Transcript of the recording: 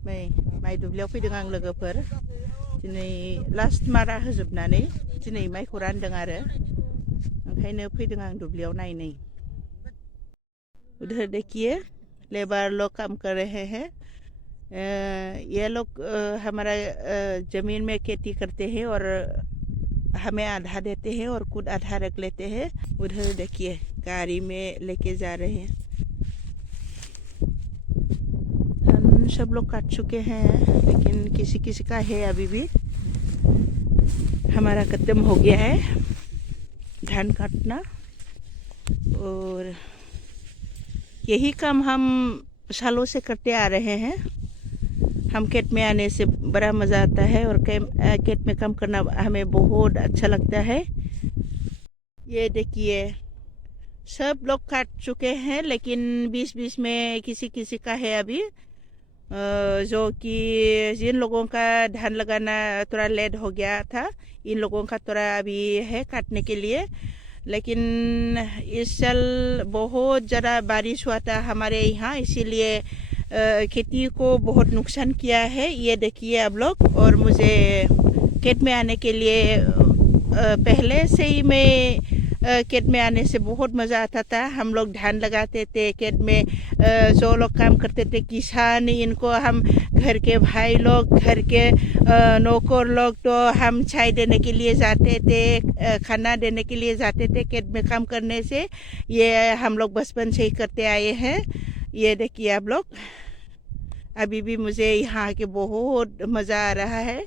माइ दुब्लियाव फैदों आं लोगोफोर दिनै लास्ट मारा होजोबनानै दिनै माइखौ रानदों आरो ओंखायनो फैदों आं दुब्लियाव नायनो। उधर देखिए लेबर लोग काम कर रहे हैं। ये लोग हमारा ज़मीन में खेती करते हैं और हमें आधा देते हैं और खुद आधा रख लेते हैं। उधर देखिए गाड़ी में लेके जा रहे हैं। हम सब लोग काट चुके हैं लेकिन किसी किसी का है अभी भी। हमारा खत्म हो गया है धान काटना और यही काम हम सालों से करते आ रहे हैं। हम खेत में आने से बड़ा मज़ा आता है और खेत में काम करना हमें बहुत अच्छा लगता है। ये देखिए सब लोग काट चुके हैं लेकिन बीच बीच में किसी किसी का है अभी, जो कि जिन लोगों का धान लगाना थोड़ा लेट हो गया था इन लोगों का थोड़ा अभी है काटने के लिए। लेकिन इस साल बहुत ज़्यादा बारिश हुआ था हमारे यहाँ, इसीलिए खेती को बहुत नुकसान किया है। ये देखिए आप लोग। और मुझे खेत में आने के लिए पहले से ही मैं खेत में आने से बहुत मज़ा आता था। हम लोग धान लगाते थे खेत में, जो लोग काम करते थे किसान, इनको हम घर के भाई लोग, घर के नौकर लोग, तो हम चाय देने के लिए जाते थे, खाना देने के लिए जाते थे खेत में काम करने से। ये हम लोग बचपन से ही करते आए हैं। ये देखिए आप लोग। अभी भी मुझे यहाँ आके बहुत मज़ा आ रहा है।